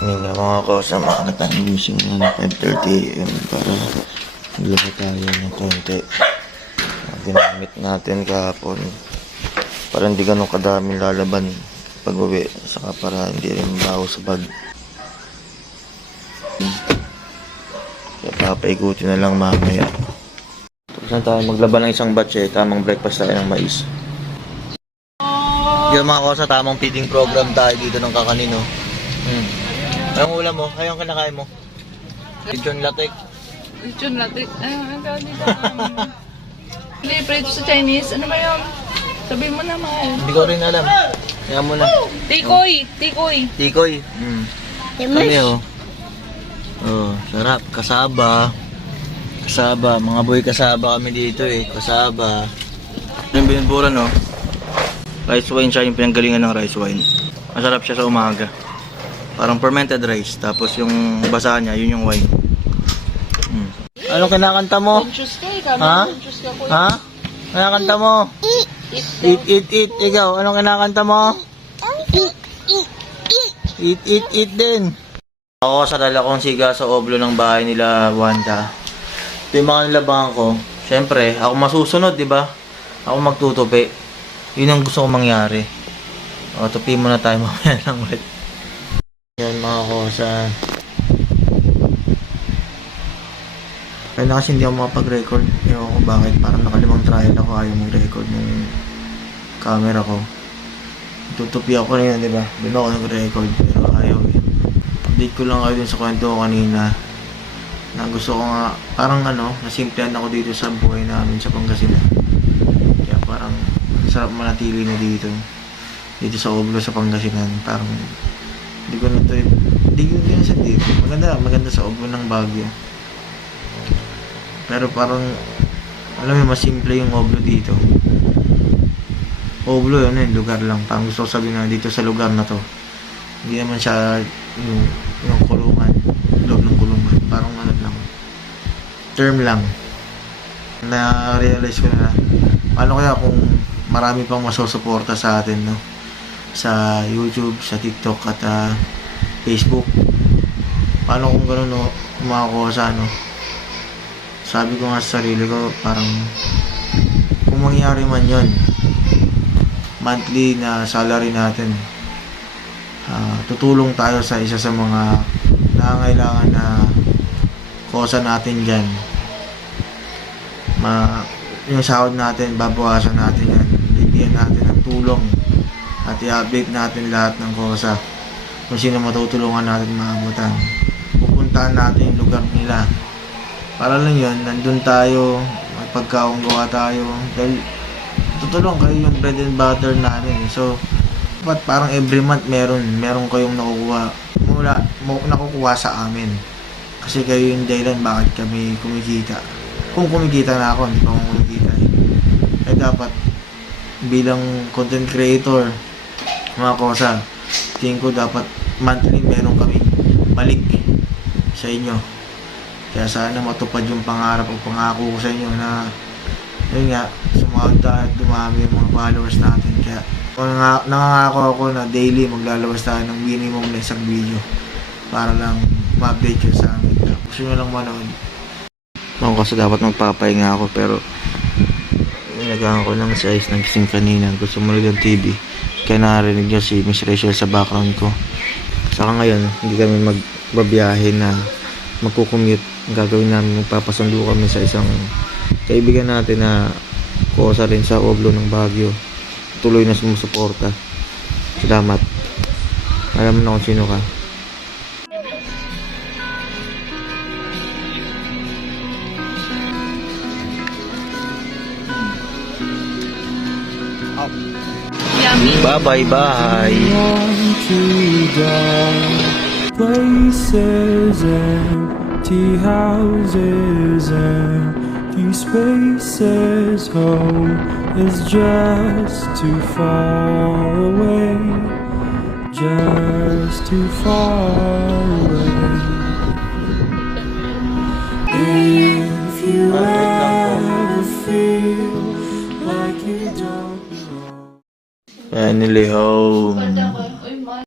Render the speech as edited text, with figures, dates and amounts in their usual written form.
Hindi nga mga kosa, makakatang gising na 5:30 AM para maglaba tayo ng konti. Ginamit natin kahapon para hindi ganun kadaming lalaban pag uwi, saka para hindi rin mabaho sa bag. Kaya papaikutin na lang mamaya. Tapos na tayo maglaban ng isang batch tamang breakfast tayo ng mais. Yung mga kosa, tamang feeding program tayo dito ng kakanino. Anong ulam mo? Ayong kinakain mo? Lechon latik. Lechon latik. Ayun, ang tawag dito. Hindi, prito sa Chinese. Ano ba yun? Sabihin mo na, mahal. Hindi ko rin alam. Kaya mo na. Tikoy! Tikoy! Tikoy. Kami oh, sarap. Kasaba. Kasaba. Mga boy kasaba kami dito Kasaba. Yung binibura rice wine siya, yung pinanggalingan ng rice wine. Masarap siya sa umaga. Parang fermented rice. Tapos yung basa niya, yun yung wine. Anong kinakanta mo? Ha? Ha? Kinakanta mo? Eat. Ikaw, anong kinakanta mo? Eat din. Ako sa dala kong siga sa oblo ng bahay nila Wanda. Ito yung mga nilabangan ko. Siyempre, ako masusunod, di ba? Ako magtutupi. Yun ang gusto kong mangyari. O, tupi muna tayo mamaya ng ulit. Yan mga kosa. Kaya na kasi hindi ako makapag-record. Ewan ko bakit. Parang nakalimang trial ako. Ayaw mag-record ng camera ko. Tutupi ako na yun, di ba? Doon ako nag-record. Pero ayaw Update ko lang kayo dun sa kwento ko kanina. Na gusto ko nga, parang nasimplehan ako dito sa buhay namin sa Pangasinan. Kaya parang sarap manatili na dito. Dito sa Oblo sa Pangasinan. Parang hindi ko na ito hindi ko na dito. Maganda sa Oblo ng Baguio. Pero parang alam mo, mas simple yung Oblo dito. Oblo yun lugar lang. Parang gusto ko sabihin na dito sa lugar na to, hindi naman siya yung kulungan, loob ng kulungan. Parang lang, term lang. Na-realize ko na paano kaya kung marami pang masusuporta sa atin sa YouTube, sa TikTok at Facebook. Paano kung gano'n mga kosa sabi ko nga sa sarili ko, parang kung mangyari man yon, monthly na salary natin, tutulong tayo sa isa sa mga nangangailangan na kosa natin dyan. Yung sahod natin, babawasan natin yan, bibigyan natin ng tulong at i-update natin lahat ng kosa kung sino matutulungan natin maabutan. Pupuntahan natin yung lugar nila para lang yun, nandun tayo, magpagkaunggawa tayo, dahil tutulong kayo yung bread and butter namin. So dapat parang every month meron kayong nakukuha sa amin, kasi kayo yung dahilan bakit kami kumikita. Kung kumikita na ako, hindi pa ako kumikita dapat bilang content creator mga kosa, tingin ko dapat monthly meron kami balik sa inyo. Kaya sana matupad yung pangarap o pangako ko sa inyo na yun nga, sumahod tayo at dumami yung mga followers natin. Kaya nangangako ako na daily maglalabas tayo ng minimum na isang video para lang ma-update yun sa amin. Gusto nyo lang manood. Kasi dapat magpapahinga ako, pero nilagahan ko ng size ng gising kanina. Gusto mo rin yung TV. Kaya narinig nyo si Miss Rachel sa background ko. Saka ngayon, hindi kami magbabiyahe na magkukommute. Ang gagawin namin, magpapasundo kami sa isang kaibigan natin na kosa rin sa Oblo ng Baguio. Tuloy na sumusuporta. Salamat. Alam mo na kung sino ka. Bye bye. Places, empty houses, empty spaces. Home is just too far away, just too far away. If you ever feel like you don't belong. Finally home.